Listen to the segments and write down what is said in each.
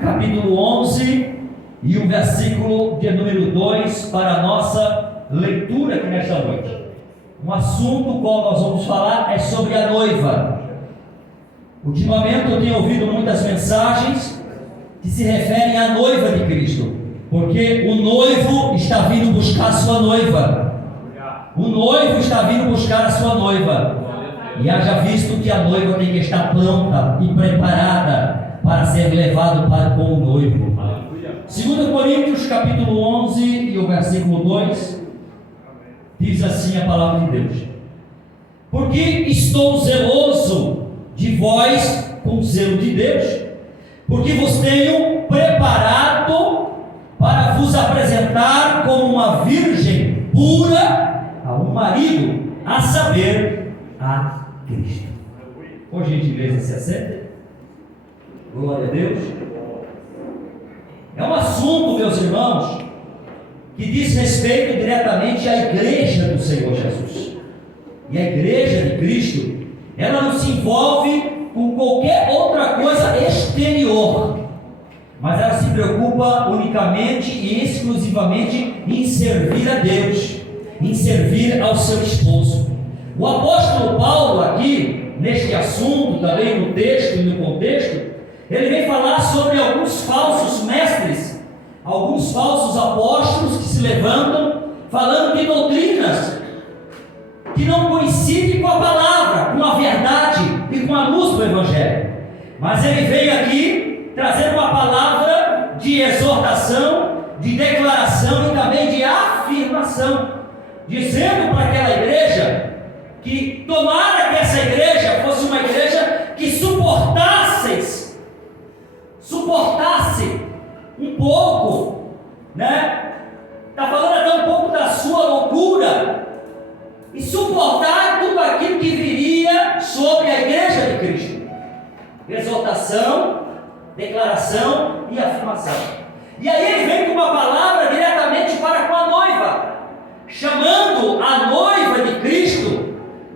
capítulo 11 e o versículo de número 2 para a nossa leitura aqui nesta noite. Um assunto qual nós vamos falar é sobre a noiva. Ultimamente eu tenho ouvido muitas mensagens que se referem à noiva de Cristo, porque o noivo está vindo buscar a sua noiva. O noivo está vindo buscar a sua noiva. E haja visto que a noiva tem que estar pronta e preparada para ser levado com o noivo. 2 Coríntios capítulo 11 e o versículo 2 diz assim a palavra de Deus: porque estou zeloso de vós com o zelo de Deus, porque vos tenho preparado para vos apresentar como uma virgem pura a um marido, a saber, a Cristo. Por gentileza, se assente. Glória a Deus. É um assunto, meus irmãos, que diz respeito diretamente à igreja do Senhor Jesus. E a igreja de Cristo, ela não se envolve com qualquer outra coisa exterior, mas ela se preocupa unicamente e exclusivamente em servir a Deus, em servir ao seu esposo. O apóstolo Paulo aqui, neste assunto, também no texto e no contexto, ele vem falar sobre alguns falsos mestres, alguns falsos apóstolos que se levantam, falando de doutrinas que não coincidem com a palavra, com a verdade e com a luz do Evangelho. Mas ele veio aqui trazer uma palavra de exortação, de declaração e também de afirmação, dizendo para aquela igreja que tomara que essa igreja fosse uma igreja que suportasse um pouco, né? Está falando até um pouco da sua loucura e suportar tudo aquilo que viria sobre a igreja de Cristo. Exortação, declaração e afirmação. E aí ele vem com uma palavra diretamente para com a noiva, chamando a noiva de Cristo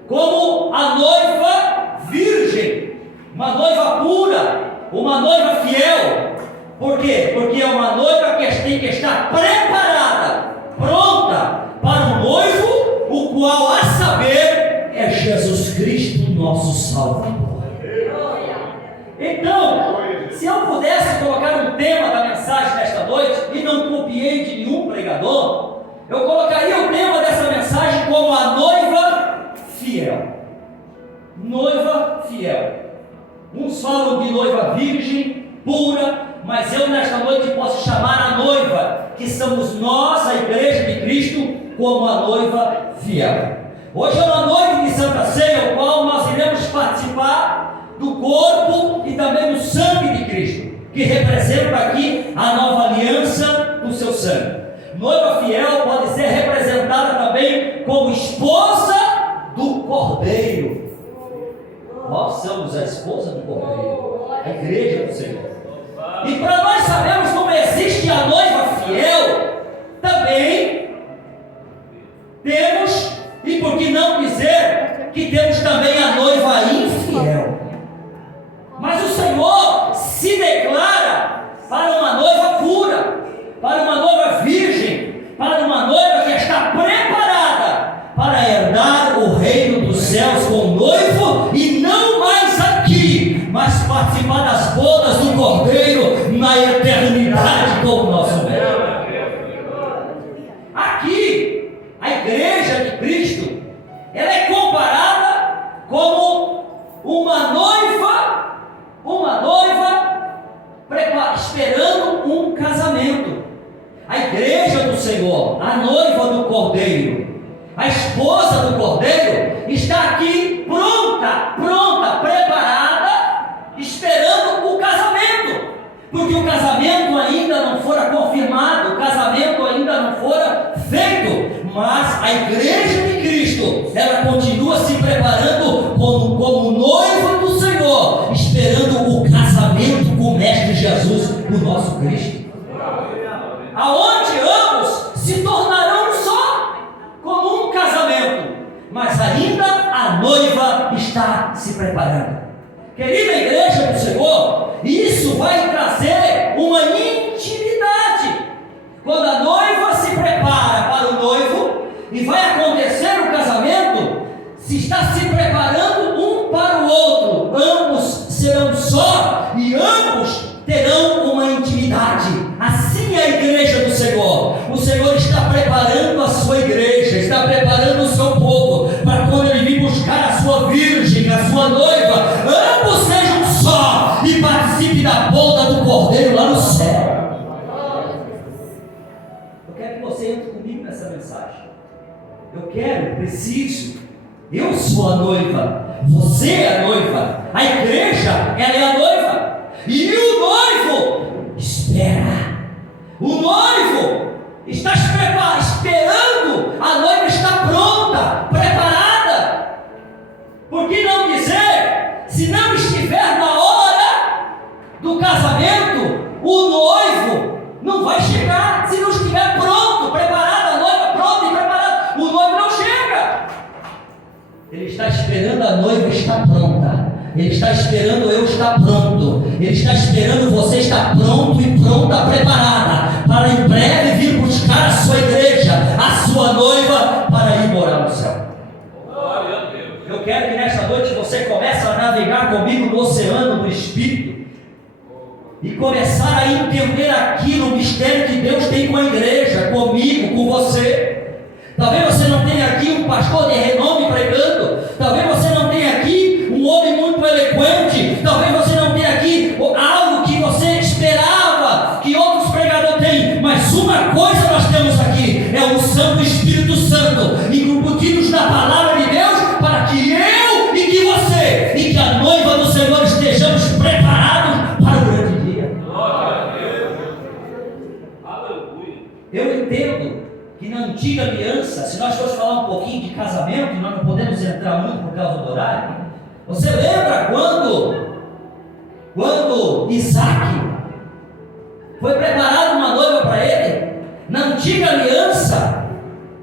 como a noiva virgem, uma noiva pura, uma noiva fiel. Por quê? Porque é uma noiva que tem que estar preparada, pronta para o noivo, o qual, a saber, é Jesus Cristo, nosso Salvador. Então, se eu pudesse colocar um tema da mensagem nesta noite, e não copiei de nenhum pregador, eu colocaria o tema dessa mensagem como a noiva fiel. Noiva fiel. Uns falam de noiva virgem, pura, mas eu nesta noite posso chamar a noiva, que somos nós, a igreja de Cristo, como a noiva fiel. Hoje é uma noite de Santa Ceia, o qual nós iremos participar do corpo e também do sangue de Cristo, que representa aqui a nova aliança do seu sangue. Noiva fiel pode ser representada também como esposa do Cordeiro. Nós somos a esposa do Cordeiro, a igreja do Senhor. E para nós sabermos como existe a noiva fiel, também temos, e por que não dizer, que temos também a noiva infiel. Mas o Senhor se declara para uma noiva pura, para uma noiva virgem, para uma noiva que está preparada para herdar o reino dos céus com o noivo, e não mais aqui, mas participar das bodas do Cordeiro na eternidade com o nosso Deus. Aqui, a igreja de Cristo, ela é comparada como uma noiva esperando um casamento. A igreja do Senhor, a noiva do Cordeiro, a esposa do Cordeiro, está aqui pronta, preparada, esperando o casamento, porque o casamento ainda não fora confirmado, o casamento ainda não fora feito, mas a igreja de Cristo, ela continua se preparando como noiva do Senhor, esperando o casamento com o Mestre Jesus, o nosso Cristo, aonde ambos se tornarão só, como um casamento, mas ainda a noiva está se preparando. Querida igreja do Senhor, isso vai trazer uma intimidade. Quando a noiva se prepara para o noivo e vai acontecer o casamento, se está se preparando um para o outro, ambos serão só e ambos terão uma intimidade. Assim é a igreja do Senhor. O Senhor está preparando a sua igreja, está preparando o seu povo para quando ele vir buscar a sua virgem, a sua noiva, ambos sejam só e participem da boda do Cordeiro lá no céu. Eu quero que você entre comigo nessa mensagem. Preciso. Eu sou a noiva, você é a noiva, a igreja, ela é a noiva, e o noivo espera. O noivo está esperando, a noiva está pronta, preparada. Por que não dizer, se não estiver na hora do casamento, o noivo não vai chegar. Se não estiver pronto, preparado, a noiva pronta e preparada, o noivo não chega. Ele está esperando a noiva estar pronta. Ele está esperando eu estar pronto. Ele está esperando você estar pronto e pronta, preparada, para em breve vir buscar a sua igreja, a sua noiva, para ir morar no céu. Eu quero que nesta noite você comece a navegar comigo no oceano do Espírito e começar a entender aquilo, o mistério que Deus tem com a igreja, comigo, com você. Talvez você não tenha aqui um pastor de renome pregando, talvez você não tenha aqui um homem muito eloquente, talvez você não tenha aqui algo que você esperava que outros pregadores têm, mas uma coisa nós temos aqui, é a unção do Espírito Santo, embutidos na palavra de Deus, para que eu e que você, e que a noiva do Senhor estejamos preparados para o grande dia. Eu entendo que na antiga aliança, se nós formos falar um pouquinho de casamento, nós não podemos entrar muito por causa do horário. Você lembra quando Isaac foi preparado uma noiva para ele? Na antiga aliança,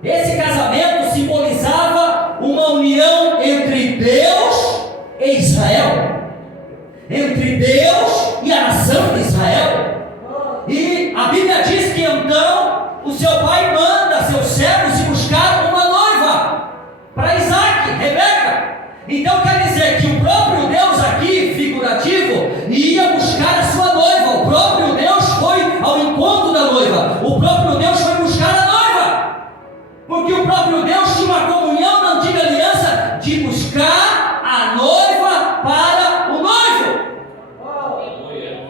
esse casamento simbolizava uma união entre Deus e Israel, entre Deus e a nação de Israel. E a Bíblia diz que então o seu pai manda seus servos e buscar uma noiva para Isaac, Rebeca. Então quer dizer que o próprio Deus aqui, figurativo, ia buscar a sua noiva. O próprio Deus foi ao encontro da noiva. O próprio Deus foi buscar a noiva. Porque o próprio Deus tinha uma comunhão na antiga aliança de buscar a noiva para o noivo.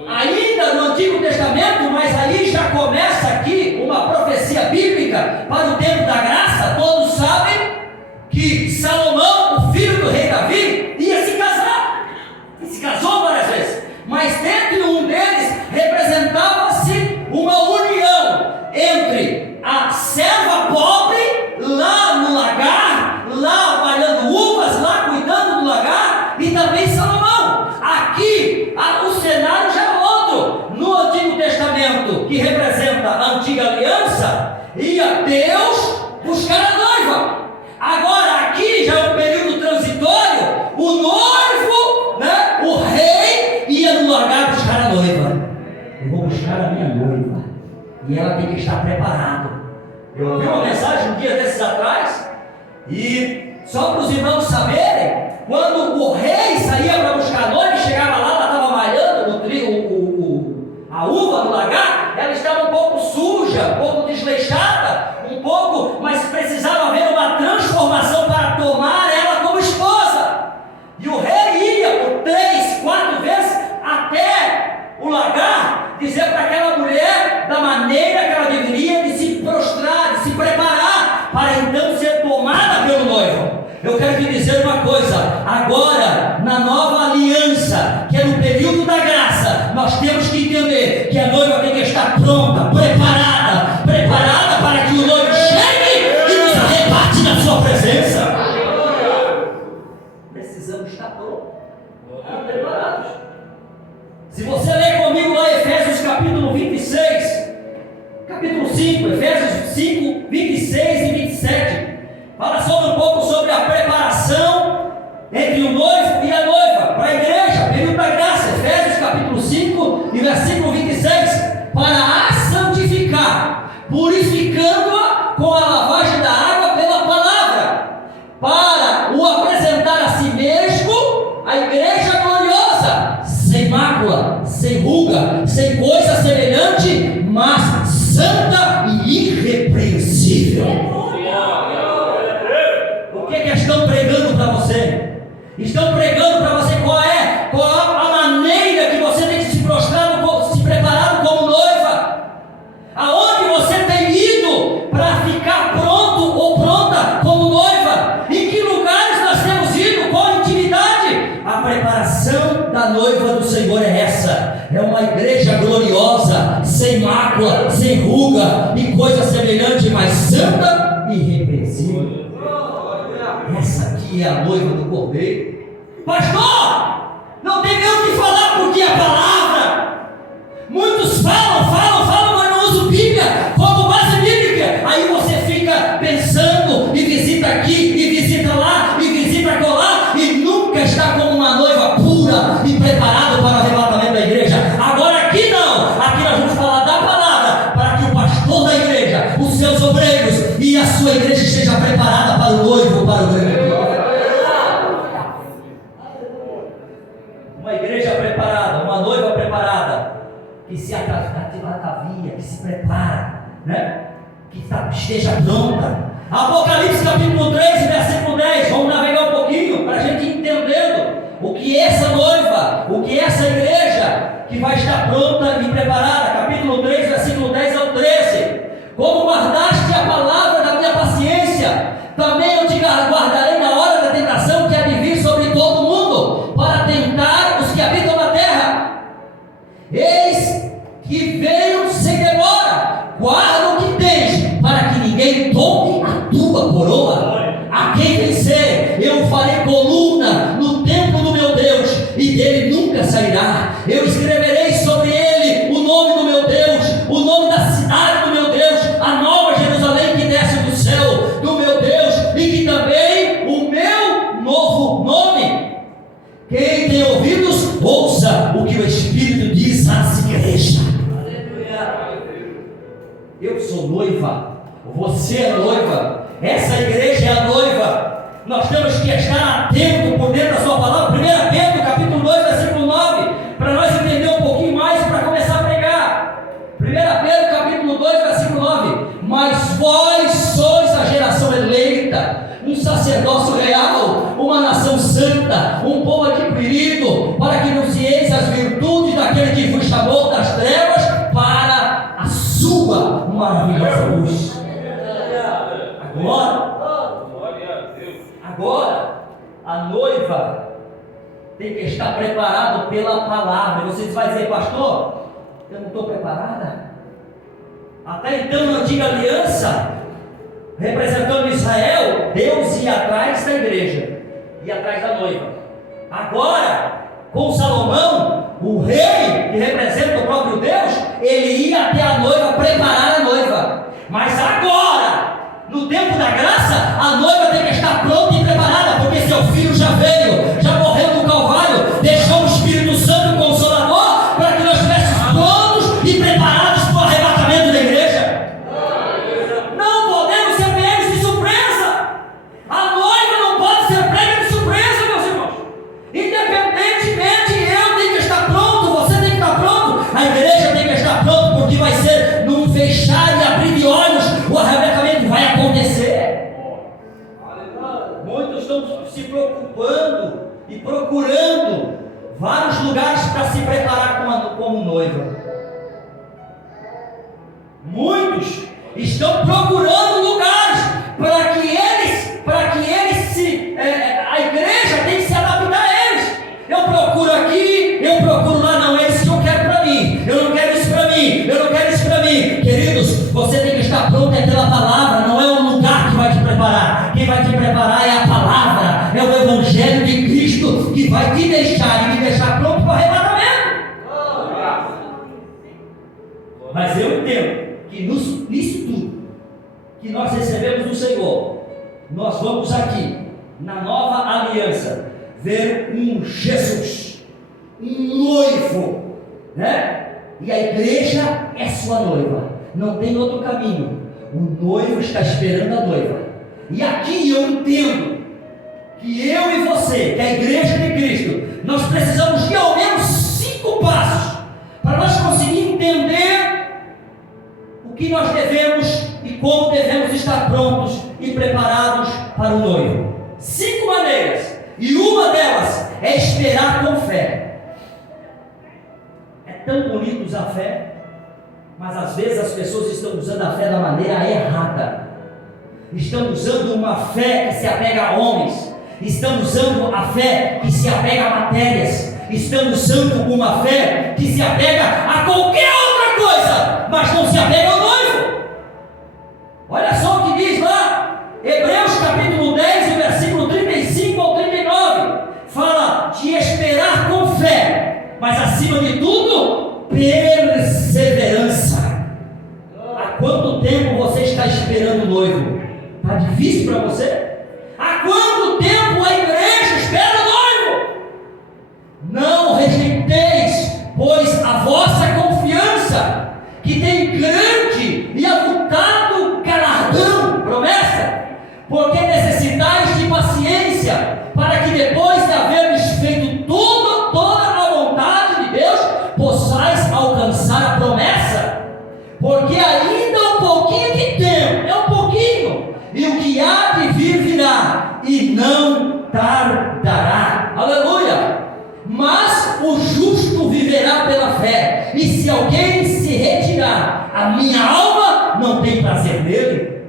Ainda no Antigo Testamento, mas aí já começa aqui uma profecia bíblica para o tempo da graça. Todos sabem que Salomão, o filho do rei Davi, ia se casar, e se casou várias vezes, mas dentro um deles representava-se uma união entre a serva pobre lá no lagar, lá malhando uvas, lá cuidando do lagar, e também Salomão. Aqui o cenário já é outro. No Antigo Testamento, que representa a antiga aliança, ia Deus buscar a noiva. Agora aqui já é um período transitório. O noivo, o rei, ia no lagar buscar a noiva. Eu vou buscar a minha noiva e ela tem que estar preparada. Eu ouvi uma mensagem um dia desses atrás, e só para os irmãos saberem, quando o rei saía para buscar a noiva, chegava lá, ela estava malhando no trigo, a uva no lagar, ela estava um pouco suja, um pouco desleixada, mas precisava haver uma transformação para tomar ela como esposa. E o rei ia por 3, 4 vezes até o lagar, dizer para aquela mulher da maneira que ela deveria de se prostrar, de se preparar, para então ser tomada pelo noivo. Eu quero te dizer uma coisa, agora, na nova aliança, que é no período da graça, nós temos que entender que a noiva tem que estar pronta, preparada para que o noivo chegue e nos arrebate na sua presença. Precisamos estar prontos, preparados. Se você ler comigo lá Efésios capítulo 26, capítulo 5, Efésios 5, 26 e 27, fala sobre um pouco sobre a preparação entre o noivo e a noiva para a igreja, período da graça. Efésios capítulo 5 e versículo 26. sem ruga, sem coisa semelhante, mas santa e irrepreensível. O que estão pregando para você? Estão pregando para você qual a maneira que você tem que se prostrar, se preparar como noiva. Aonde você tem ido para ficar pronto ou pronta como noiva? Em que lugares nós temos ido? Qual intimidade? A preparação da noiva do Senhor é essa. É uma igreja gloriosa, sem mácula, sem ruga e coisa semelhante, mas santa e irrepreensível. Essa aqui é a noiva do Cordeiro. Pastor, não tem nem o que falar porque a palavra. Muitos falam, mas não usam Bíblia como base bíblica. Aí você fica pensando e visita aqui, e visita lá, e visita colar, e nunca está como uma noiva pura e preparada para o arrebatamento da igreja. Agora aqui não, aqui nós vamos falar da palavra, para que o pastor da igreja, os seus obreiros e a sua igreja esteja preparada para o noivo, para o grande. Uma igreja preparada, uma noiva preparada, que se atavia, que se prepara, né? Que esteja pronta. Apocalipse capítulo 3, versículo 10, vamos navegar um pouquinho, para a gente ir entendendo o que é essa noiva, o que é essa igreja, que vai estar pronta e preparada. Capítulo 3, versículo 10 ao 13. Como guardaste a palavra da minha paciência, também eu te guardarei na hora da tentação que há de vir sobre todo mundo, para tentar os que habitam na terra. Eis que veio sem demora, guarda o que tens, para que ninguém tome a tua coroa. A quem vencer, eu farei coluna no templo do meu Deus, e dele nunca sairá. Eu escreverei sobre ele o nome do meu Deus, o nome da cidade do meu Deus, a nova Jerusalém que desce do céu do meu Deus, e que também o meu novo nome. Quem tem ouvidos, ouça o que o Espírito diz às igrejas. Eu sou noiva, você é noiva, essa igreja é a noiva. Nós temos que estar atento por dentro da sua palavra. 1 Pedro capítulo 2, versículo 9, para nós entender um pouquinho mais, para começar a pregar. 1 Pedro capítulo 2, versículo 9. Mas vós sois a geração eleita, um sacerdócio real, uma nação santa, um povo adquirido, para que anuncieis as virtudes daquele que vos chamou das trevas para a sua maravilhosa luz. Agora, a noiva tem que estar preparada pela palavra. Você vai dizer, pastor, eu não estou preparada? Até então, na antiga aliança, representando Israel, Deus ia atrás da igreja, ia atrás da noiva. Agora, com Salomão, o rei, que representa o próprio Deus, ele ia até a noiva, preparar a noiva. Mas agora, no tempo da graça, a noiva tem que estar pronta e preparada, porque seu filho já veio, já morreu no Calvário, deixou o Espírito Santo Consolador, para que nós estivéssemos prontos e preparados para o arrebatamento da igreja. Não podemos ser pegos de surpresa. A noiva não pode ser pega de surpresa, meus irmãos. Independentemente, eu tenho que estar pronto, você tem que estar pronto, a igreja tem que estar pronta, porque vai ser num fechar e abrir de olhos, o arrebatamento vai acontecer. Muitos estão se preocupando e procurando vários lugares para se preparar como noiva. Muitos estão procurando lugares para que eles a igreja tem que se adaptar a eles. Eu procuro aqui, eu procuro lá, não é isso que eu quero para mim, eu não quero isso para mim, eu não quero isso para mim. Queridos, você tem que estar pronto pela palavra, não é um lugar que vai te preparar. Quem vai te preparar é a palavra, é o Evangelho de Cristo que vai te deixar e me deixar pronto para o arrebatamento. Mas eu entendo que nisso tudo que nós recebemos do Senhor, nós vamos aqui, na nova aliança, ver um Jesus, um noivo, né? E a igreja é sua noiva, não tem outro caminho. O noivo está esperando a noiva. E aqui eu entendo que eu e você, que é a igreja de Cristo, nós precisamos de ao menos 5 passos nós devemos e como devemos estar prontos e preparados para o noivo. 5 maneiras, e uma delas é esperar com fé. É tão bonito usar fé, mas às vezes as pessoas estão usando a fé da maneira errada. Estão usando uma fé que se apega a homens, estão usando a fé que se apega a matérias, estão usando uma fé que se apega a qualquer outra coisa, mas não se apega ao noivo. Olha só o que diz lá, Hebreus capítulo 10, versículo 35 ao 39, fala de esperar com fé, mas acima de tudo, perseverança. Há quanto tempo você está esperando o noivo? Está difícil para você? Há quanto tempo a igreja espera o noivo? Não rejeiteis, pois a vossa confiança, que tem grande e avultado galardão, promessa, porque necessitais de paciência, para que depois de haverdes feito toda a vontade de Deus, possais alcançar a promessa. Porque ainda um pouquinho de tempo, é um pouquinho, e o que há de vir virá, e não tardará. Aleluia! Mas o justo viverá pela fé, e se alguém se retirar, a minha alma não tem prazer nele.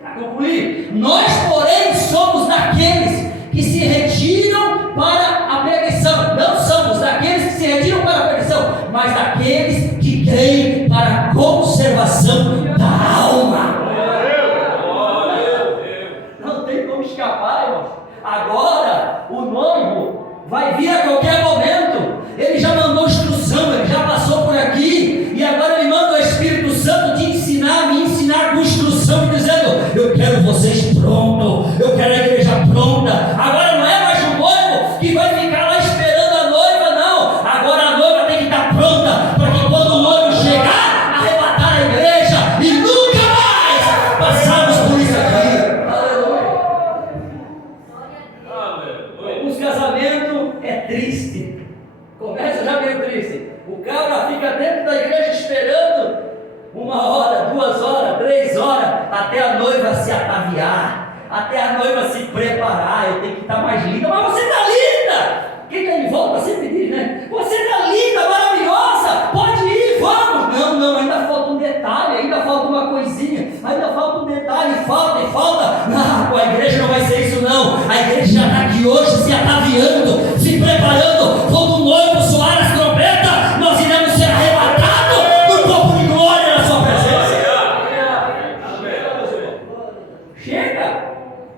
Para concluir, nós porém somos daqueles que se retiram para a perdição. Não somos daqueles que se retiram para a perdição, mas daqueles que creem para a conservação da alma. Não tem como escapar, irmãos. Agora o noivo vai vir a qualquer momento. Ele já mandou instrução, ele já passou por aqui, e agora ele manda o Espírito Santo te ensinar, me ensinar com instrução, dizendo: eu quero vocês prontos, eu quero a igreja pronta. Agora não é mais o noivo que vai ficar lá esperando a noiva, não. Agora a noiva tem que estar pronta, para que quando o noivo chegar, arrebatar a igreja e nunca mais passarmos por isso aqui. Aleluia. Os casamentos é triste. Começa já meio triste. O cara fica dentro da igreja esperando 1 hora, 2 horas, 3 horas, até a noiva se ataviar, até a noiva se preparar. Eu tenho que estar mais linda. Mas você está linda! Quem está em volta sempre diz, né? Você está linda, maravilhosa, pode ir, vamos. Não, ainda falta um detalhe, ainda falta uma coisinha, ainda falta um detalhe, falta. Não, com a igreja não vai ser isso não. A igreja já está aqui hoje se ataviando, se preparando. Quando o noivo soar as trombetas, nós iremos ser arrebatados no corpo de glória na sua presença. Chega,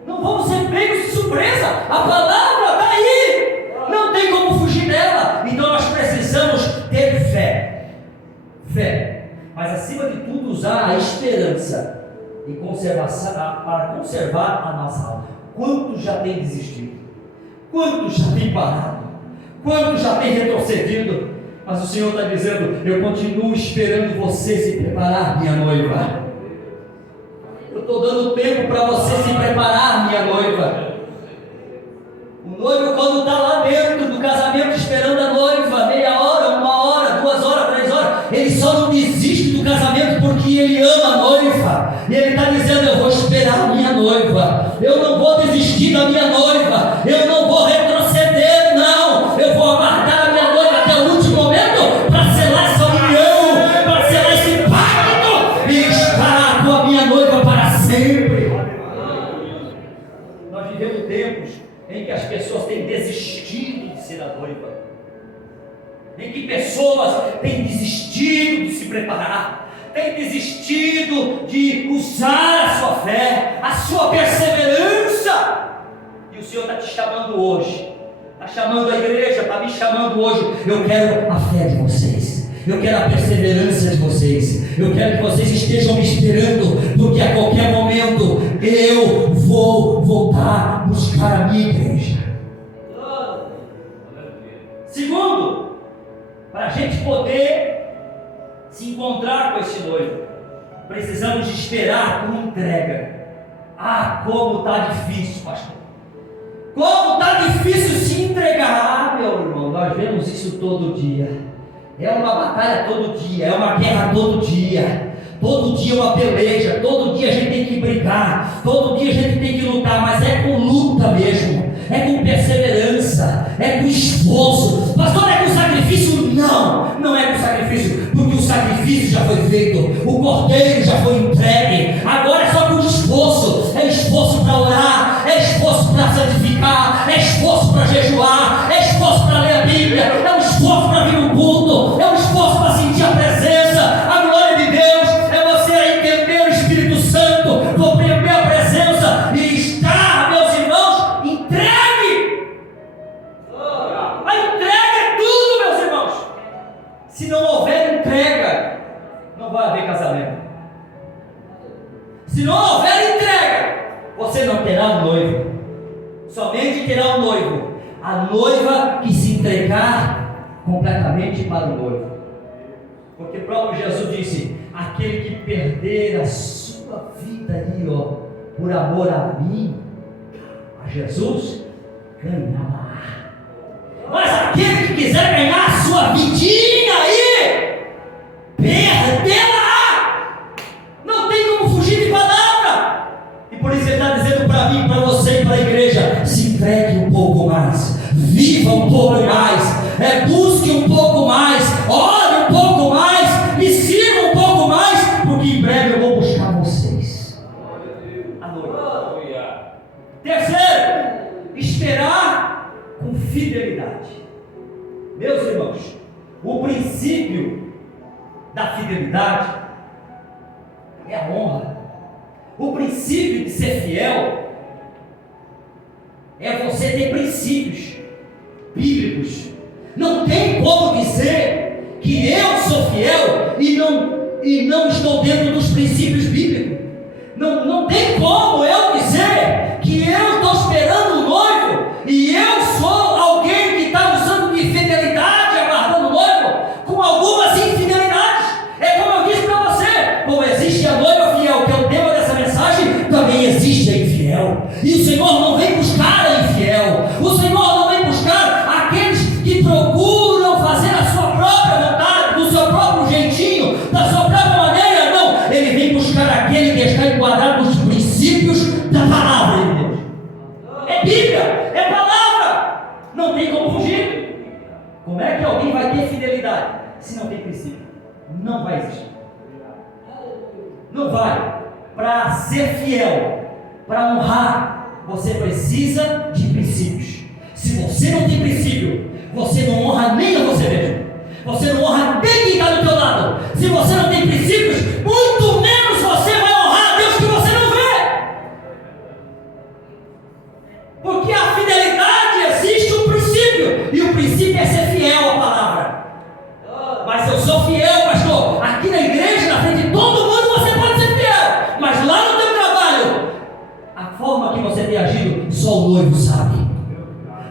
não vamos ser pegos de surpresa. A palavra está aí, não tem como fugir dela. Então nós precisamos ter fé, mas acima de tudo usar a esperança e conservação, para conservar a nossa alma. Quantos já tem desistido? Quantos já tem parado? Quantos já tem retrocedido? Mas o Senhor está dizendo: eu continuo esperando você se preparar, minha noiva. Eu estou dando tempo para você se preparar, minha noiva. O noivo, quando está lá dentro do casamento esperando a noiva, meia hora, 1 hora, 2 horas, 3 horas, ele só não desiste do casamento porque ele ama a noiva. E ele está dizendo: eu vou esperar a minha noiva, eu não vou desistir da minha noiva, eu não vou retroceder, não. Eu vou aguardar a minha noiva até o último momento para selar essa união, para selar esse pacto e estar com a minha noiva para sempre. Nós vivemos tempos em que as pessoas têm desistido de ser a noiva, em que pessoas têm desistido de se preparar, têm desistido de usar a sua fé, a sua perseverança. E o Senhor está te chamando hoje, está chamando a igreja, está me chamando hoje. Eu quero a fé de vocês, eu quero a perseverança de vocês, eu quero que vocês estejam me esperando, porque a qualquer momento eu vou voltar a buscar a minha igreja. Segundo, para a gente poder se encontrar com esse noivo, precisamos de esperar com entrega. Ah, como está difícil, pastor, como está difícil se entregar. Meu irmão, nós vemos isso todo dia. É uma batalha todo dia, é uma guerra todo dia. Todo dia é uma peleja, todo dia a gente tem que brigar, todo dia a gente tem que lutar, mas é com luta mesmo, é com perseverança, é com esforço. Pastor, é com sacrifício? Não, não é com sacrifício, porque o sacrifício já foi feito, o cordeiro já foi entregue, agora é só com esforço. É esforço para orar, é esforço para santificar, é esforço para jejuar, é esforço para ler a Bíblia, é um esforço para vir no culto, é um esforço para sentir a presença, a glória de Deus. É você entender o Espírito Santo, compreender a presença e estar, meus irmãos, entregue. A entrega é tudo, meus irmãos. Se não houver entrega, não vai haver casamento. Se não houver entrega, você não terá um noivo. Somente terá um noivo a noiva que se entregar completamente para o noivo. Porque o próprio Jesus disse: aquele que perder a sua vida aí, por amor a mim, a Jesus, ganhará. Mas aquele que quiser ganhar a sua vidinha aí, perderá. Não tem como fugir de palavra. E por isso ele está dizendo para mim, para você e para a igreja: se entregue um pouco mais, viva um pouco mais, busque um pouco mais, ore um pouco mais, me sirva um pouco mais, porque em breve eu vou buscar vocês. Terceiro, esperar com fidelidade. Meus irmãos, o princípio da fidelidade é a honra. O princípio de ser fiel é você ter princípios bíblicos. Não tem como dizer que eu sou fiel e não estou dentro dos princípios bíblicos. Não tem como eu dizer que eu estou esperando o noivo e eu sou alguém que está usando de fidelidade, aguardando o noivo, com algumas infidelidades. É como eu disse para você: como existe a noiva fiel, que é o tema dessa mensagem, também existe a infiel. E o Senhor não vem buscar a infiel. O Senhor não vem buscar aqueles que procuram fazer a sua própria vontade, do seu próprio jeitinho, da sua própria maneira. Não, ele vem buscar aquele que está enquadrado nos princípios da palavra de Deus. É Bíblia, é palavra. Não tem como fugir. Como é que alguém vai ter fidelidade se não tem princípio? Não vai existir. Não vai. Para ser fiel, para honrar, você precisa de princípios. Se você não tem princípio, você não honra nem a você mesmo. Você não honra nem quem está do teu lado. Se você não tem princípios, muito menos você vai honrar a Deus que você não vê. Porque a fidelidade existe um princípio, e o princípio é ser fiel à palavra. Mas eu sou fiel, pastor, aqui na igreja, na frente de todo mundo, você pode ser fiel, mas lá no teu trabalho, a forma que você tem agido, só o noivo sabe.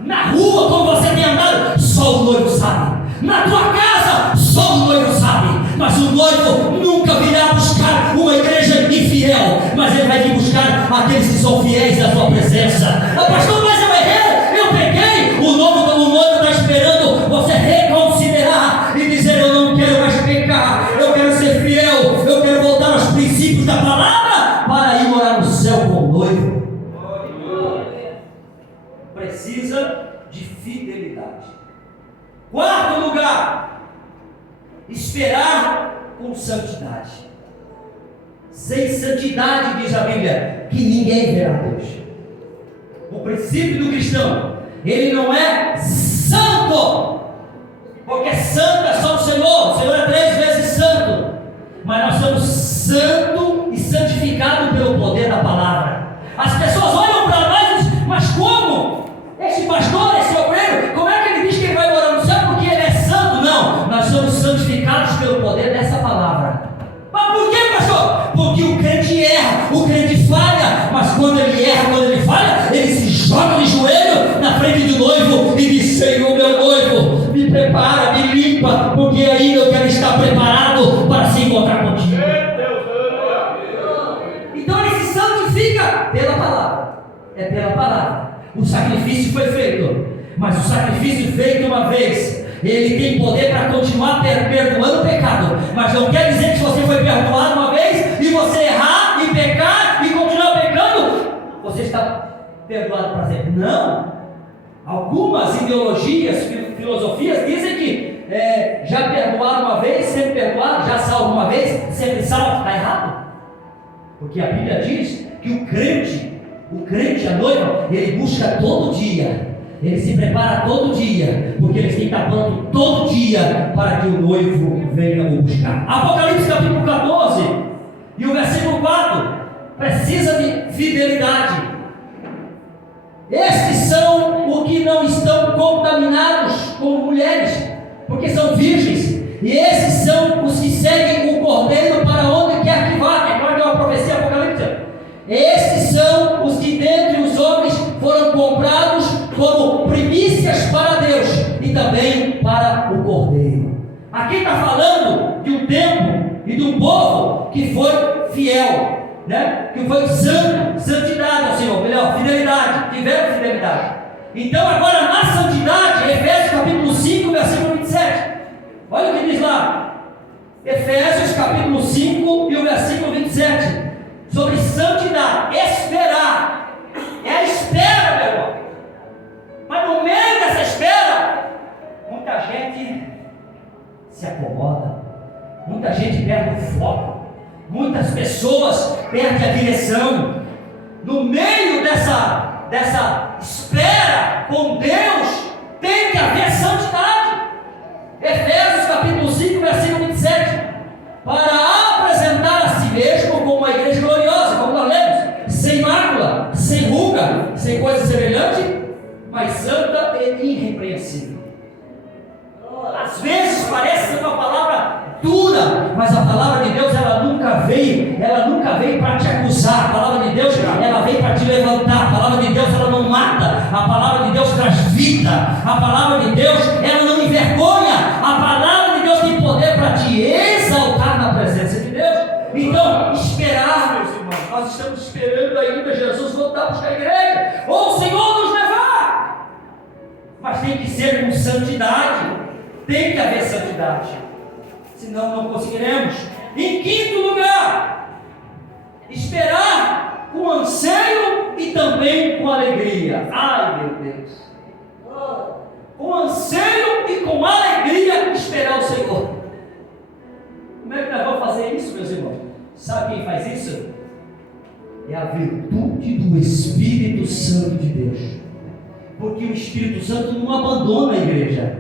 Na rua, como você tem andado, só o noivo sabe. Na tua casa, só o noivo sabe. Mas o noivo nunca virá buscar uma igreja infiel, mas ele vai vir buscar aqueles que são fiéis à sua presença. Pastor, mas eu errei, eu peguei. O noivo está esperando você reconsiderar e dizer: eu não quero mais pecar, eu quero ser fiel, eu quero voltar aos princípios da palavra para ir morar no céu com o noivo. Precisa de fidelidade. Quarto lugar, esperar com santidade. Sem santidade, diz a Bíblia, que ninguém verá Deus. O princípio do cristão, ele não é santo, porque santo é só o Senhor. O Senhor é 3 vezes santo, mas nós somos santo e santificado pelo poder da palavra. As pessoas olham para nós e dizem: mas como? Esse pastor, esse obreiro, como é que ele diz que ele vai morar no céu porque ele é santo? Não, nós somos santificados pelo poder dessa palavra. Mas por que, pastor? Porque o crente erra, o crente falha, mas quando ele erra, quando ele falha, ele se joga de joelho na frente do noivo e diz: Senhor, meu noivo, me prepara, me limpa, porque ainda eu quero estar preparado para se encontrar contigo. Então ele se santifica pela palavra, é pela palavra. O sacrifício foi feito, mas o sacrifício feito uma vez, ele tem poder para continuar perdoando o pecado. Mas não quer dizer que se você foi perdoado uma vez, está perdoado para sempre. Não! Algumas ideologias, filosofias dizem que já perdoaram uma vez, sempre perdoado, já salvo uma vez, sempre salvo. Está errado. Porque a Bíblia diz que o crente, a noiva, ele busca todo dia. Ele se prepara todo dia, porque ele tem que estar pronto todo dia para que o noivo venha o buscar. Apocalipse capítulo 14 e o versículo 4 precisa de fidelidade. Estes são os que não estão contaminados com mulheres, porque são virgens. E esses são os que seguem o Cordeiro para onde quer que vá. É claro que é uma profecia apocalíptica. Estes são os que dentre os homens foram comprados como primícias para Deus e também para o Cordeiro. Aqui está falando de um tempo e de um povo que foi fiel, né? Que foi santo, santidade ao Senhor, melhor, fidelidade, tiveram fidelidade. Então agora na santidade, Efésios capítulo 5, versículo 27, olha o que diz lá, Efésios capítulo 5 e o versículo 27, sobre santidade, esperar, é a espera, meu irmão. Mas no meio dessa espera, muita gente se acomoda, muita gente perde o foco, muitas pessoas perdem a direção. No meio dessa espera com Deus, tem que haver santidade. Efésios capítulo 5, versículo 27, para apresentar a si mesmo como uma igreja gloriosa, como nós lemos, sem mácula, sem ruga, sem coisa semelhante, mas santa e irrepreensível. Às vezes parece ser uma palavra dura, mas a palavra de Deus ela nunca veio para te acusar. A palavra de Deus ela veio para te levantar. A palavra de Deus ela não mata. A palavra de Deus traz vida. A palavra de Deus ela não envergonha. A palavra de Deus tem poder para te exaltar na presença de Deus. Então, esperar, meus irmãos, nós estamos esperando ainda Jesus voltar para buscar a igreja, ou o Senhor nos levar, mas tem que ser com santidade, tem que haver santidade, senão não conseguiremos. Em quinto lugar, esperar com anseio e também com alegria. Ai meu Deus, com anseio e com alegria esperar o Senhor. Como é que nós vamos fazer isso, meus irmãos? Sabe quem faz isso? É a virtude do Espírito Santo de Deus. Porque o Espírito Santo não abandona a igreja.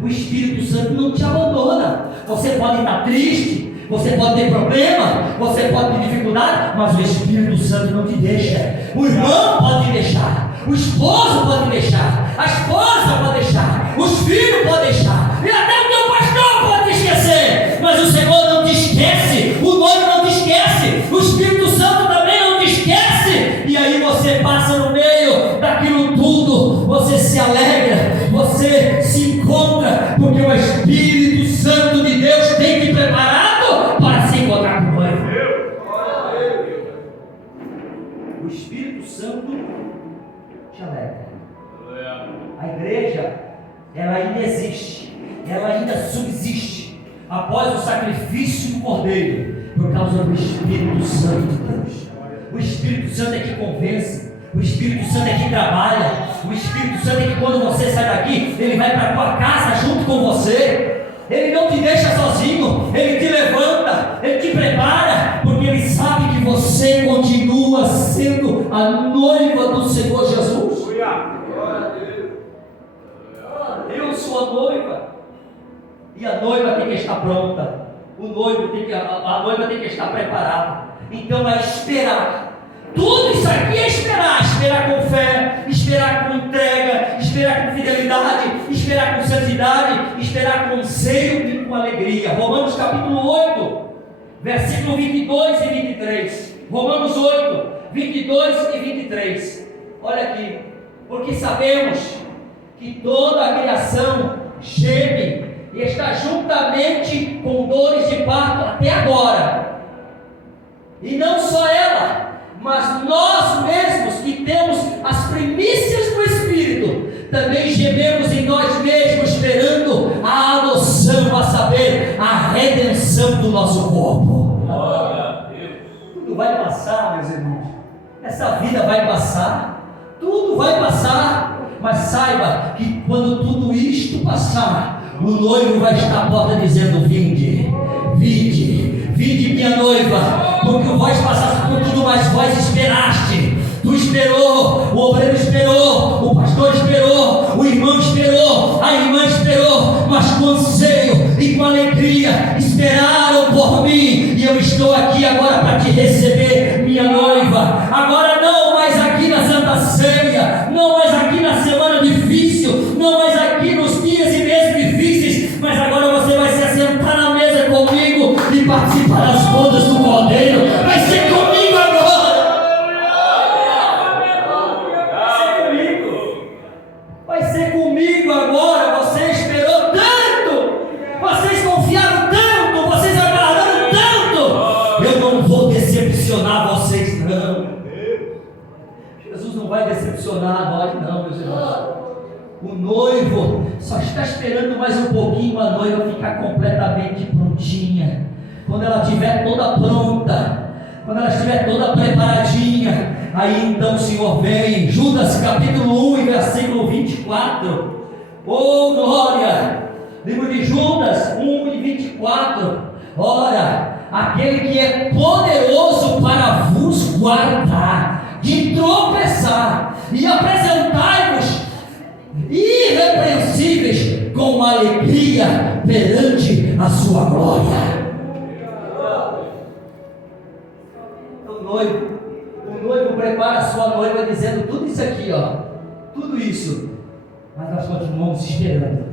O Espírito Santo não te abandona. Você pode estar triste, você pode ter problema, você pode ter dificuldade, mas o Espírito Santo não te deixa. O irmão pode te deixar, o esposo pode te deixar, a esposa pode deixar, os filhos podem deixar, e até o teu pastor pode te esquecer, mas o Senhor não te esquece, o noivo não te esquece, o Espírito Santo também não te esquece. E aí você passa no meio daquilo tudo, você se alegra, você se encontra, porque o Espírito Santo de Deus tem te preparado para se encontrar com o noivo. O Espírito Santo te alegra. A igreja, ela ainda existe, ela ainda subsiste após o sacrifício do Cordeiro, por causa do Espírito Santo de Deus. O Espírito Santo é que convence, o Espírito Santo é que trabalha, o Espírito Santo é que quando você sai daqui, ele vai para a tua casa junto com você. Ele não te deixa sozinho, ele te levanta, ele te prepara, porque ele sabe que você continua sendo a noiva do Senhor Jesus. Eu sou a noiva, e a noiva tem que estar pronta, a noiva tem que estar preparada. Então é esperar. Tudo isso aqui é esperar com fé, esperar com entrega, esperar com fidelidade, esperar com santidade, esperar com anseio e com alegria. Romanos capítulo 8, versículo 22 e 23. Romanos 8, 22 e 23. Olha aqui, porque sabemos que toda a criação geme e está juntamente com dores de parto até agora. E não só ela, mas nós mesmos que temos as primícias do Espírito, também gememos em nós mesmos, esperando a adoção, a saber, a redenção do nosso corpo. Tudo vai passar, meus irmãos. Essa vida vai passar, tudo vai passar, mas saiba que quando tudo isto passar, o noivo vai estar à porta dizendo: vinde, vinde, vinde minha noiva, porque vós passaste por tudo, mas vós esperaste. Tu esperou, o obreiro esperou, o pastor esperou, o irmão esperou, a irmã esperou, mas com anseio e com alegria esperaram por mim, e eu estou aqui agora para te receber, minha noiva. Agora não mais aqui na Santa Ceia, não mais aqui na semana difícil, não mais aqui nos dias e meses difíceis, mas agora você vai se assentar na mesa comigo e participar das bodas do Cordeiro. Vai ser comigo agora. Vai ser comigo agora. Você esperou tanto, vocês confiaram tanto, vocês aguardaram tanto. Eu não vou decepcionar vocês, não. Jesus não vai decepcionar nós, não, meus irmãos. O noivo só está esperando mais um pouquinho a noiva ficar completamente prontinha. Quando ela estiver toda pronta, quando ela estiver toda preparadinha, aí então o Senhor vem. Judas capítulo 1 e versículo 24. Oh glória! Livro de Judas 1 e 24. Ora, aquele que é poderoso para vos guardar de tropeçar e apresentai-vos irrepreensíveis com alegria perante a sua glória. O noivo prepara a sua noiva dizendo tudo isso aqui, ó, tudo isso, mas nós continuamos esperando,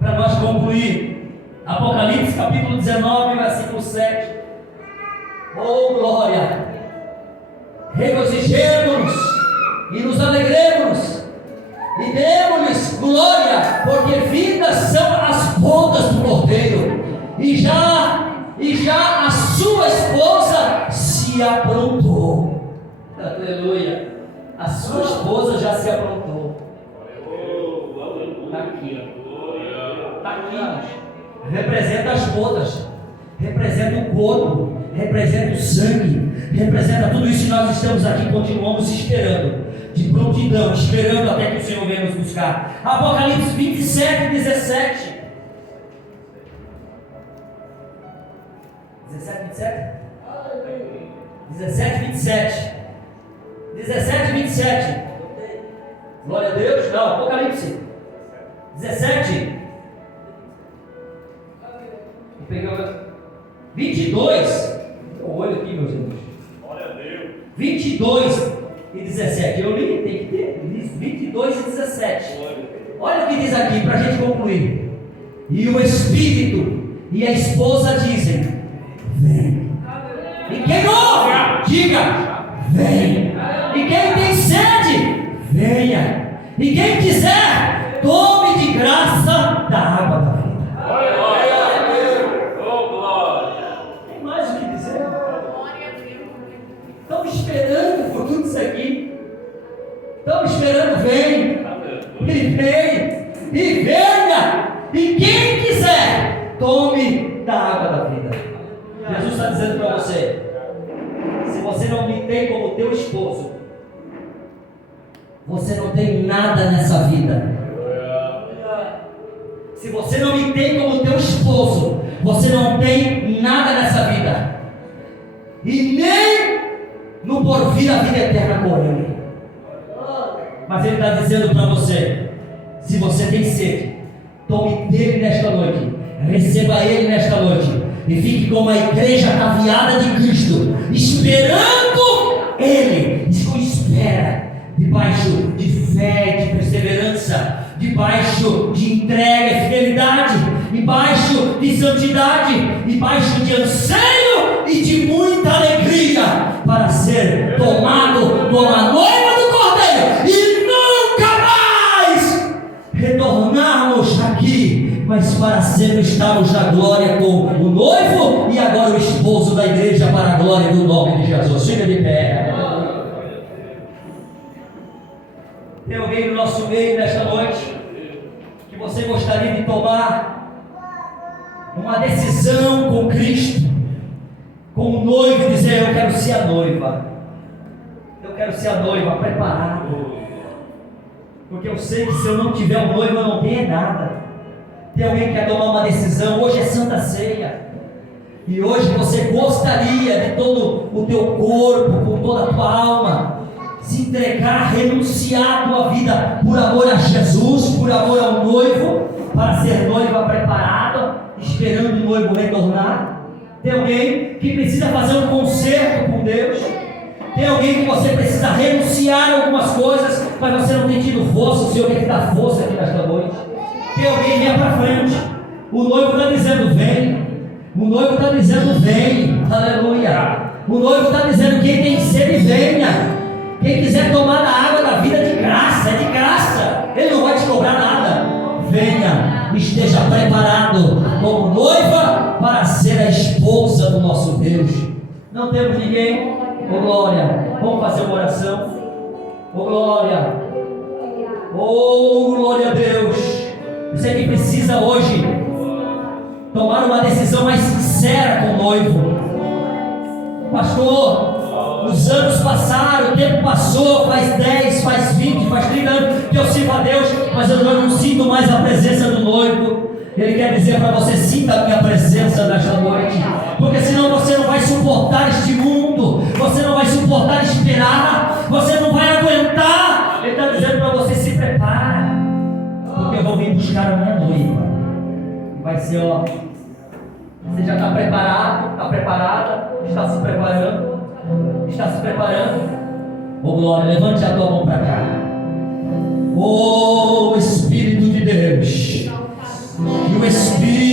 para nós concluir. Apocalipse capítulo 19, versículo 7. Oh glória! Regozijemo-nos e nos alegremos e demos-lhes glória, porque vindas são as bodas do Cordeiro, e já a sua esposa se aprontou. Aleluia! A sua esposa já se aprontou. Está aqui, está aqui. Representa as bodas, representa o corpo, representa o sangue, representa tudo isso, e nós estamos aqui, continuamos esperando, de prontidão, esperando até que o Senhor venha nos buscar. Apocalipse 27, 17. 17, 27? 17, 27. 17, 27. Glória a Deus. Não, Apocalipse 17. Peguei 22. Olha aqui, meus irmãos. Glória a Deus. 22 e 17. Eu li, tem que ter. 22 e 17. Olha o que diz aqui, para a gente concluir. E o Espírito e a esposa dizem: vem. E quem ouve, diga: vem. E quem tem sede, venha. E quem quiser, tome de graça da água da vida. Tem mais o que dizer? Estamos esperando por tudo isso aqui. Estamos esperando, vem. E venha. E quem quiser, tome da água da vida. Jesus está dizendo para você: se você não me tem como teu esposo, você não tem nada nessa vida. Se você não me tem como teu esposo, você não tem nada nessa vida, e nem no porvir a vida eterna com Ele. Mas Ele está dizendo para você: se você tem sede, tome dele nesta noite, receba Ele nesta noite, e fique como a igreja ataviada de Cristo, esperando Ele, com espera, debaixo de fé, de perseverança, debaixo de entrega e fidelidade, debaixo de santidade, debaixo de anseio e de muita alegria, para ser tomado como a noiva do Cordeiro e nunca mais retornarmos aqui, mas para sempre estarmos na glória com o noivo e agora o esposo da igreja, para a glória do nome de Jesus. Fica de pé. Tem alguém no nosso meio nesta noite que você gostaria de tomar uma decisão com Cristo, como noivo e dizer: eu quero ser a noiva. Eu quero ser a noiva preparada. Porque eu sei que se eu não tiver um noivo, eu não tenho nada. Tem alguém que quer tomar uma decisão? Hoje é Santa Ceia. E hoje você gostaria de todo o teu corpo, com toda a tua alma, se entregar, renunciar a tua vida por amor a Jesus, por amor ao noivo, para ser noiva preparada, esperando o noivo retornar. Tem alguém que precisa fazer um concerto com Deus. Tem alguém que você precisa renunciar a algumas coisas, mas você não tem tido força. O Senhor quer te dar força aqui nesta noite. Tem alguém que vem para frente. O noivo está dizendo: vem. O noivo está dizendo: vem. Aleluia. O noivo está dizendo: quem tem sede, venha. Quem quiser tomar da água da vida, de graça, é de graça. Ele não vai te cobrar nada. Venha, esteja preparado como noiva para ser a esposa do nosso Deus. Não temos ninguém? Ô glória, vamos fazer uma oração. Ô glória, ô glória a Deus. Você que precisa hoje tomar uma decisão mais sincera com o noivo. Pastor, os anos passaram, o tempo passou, faz 10, faz 20, faz 30 anos que eu sirvo a Deus, mas eu já não sinto mais a presença do noivo. Ele quer dizer para você: sinta a minha presença nesta noite, porque senão você não vai suportar este mundo, você não vai suportar esperar, você não vai aguentar. Ele está dizendo para você: se prepara, porque eu vou vir buscar a minha noiva. Vai ser, ó, você já está preparado, está preparada, está se preparando, está se preparando. Ô glória, levante a tua mão para cá. Ô Espírito de Deus, e o Espírito